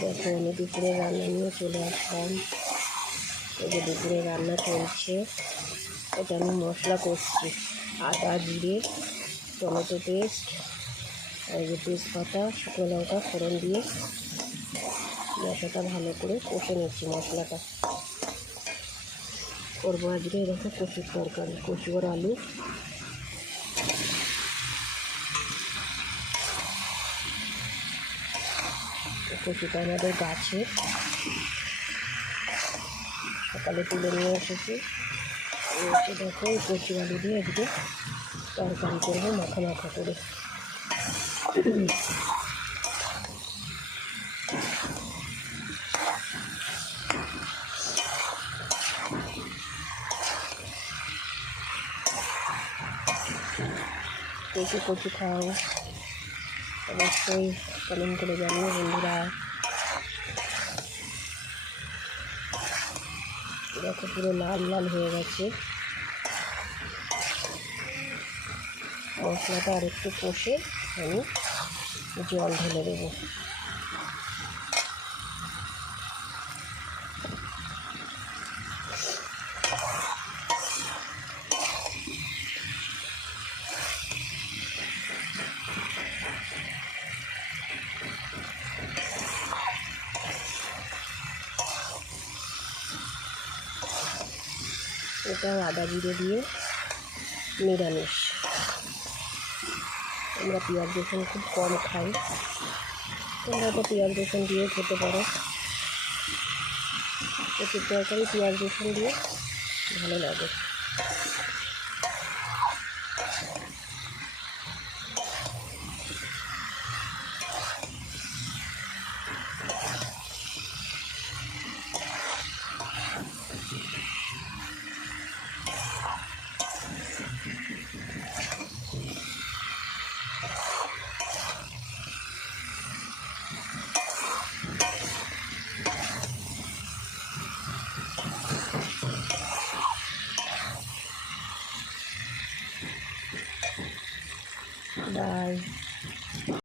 দেখো আমি দুপুরে রান্না নিয়ে চলে আসলাম। এই যে দুপুরে রান্না চলছে, এটা আমি মশলা করছি। আদা, জিরে, টমেটো পেস্ট, আর যে তেজপাতা, শুকনো লঙ্কা ফোড়ন দিয়ে মশলাটা ভালো করে কষে নিচ্ছি। মশলাটা করবো আজকে এরকম কচুর তরকারি, কচু আর আলু। কচুটা আমাদের গাছের, সকালে তুলে নিয়ে এসেছি। দেখো কচু আলু দিয়ে আজকে তরকারি করবো মাখা মাখা করে। কে কচু খাও অবশ্যই কমেন্ট করে জানিও বন্ধুরা। দেখো পুরো লাল লাল হয়ে গেছে। মশলাটা আর একটু কষে আমি জল ঢেলে দেবো। এটাও আদা জিরে দিয়ে নিরামিষ। আমরা পেঁয়াজ রসুন খুব কম খাই, তোমরা তো পেঁয়াজ রসুন দিয়ে খেতে পারো। কচুর তরকারি পেঁয়াজ রসুন দিয়ে ভালো লাগে। বাই।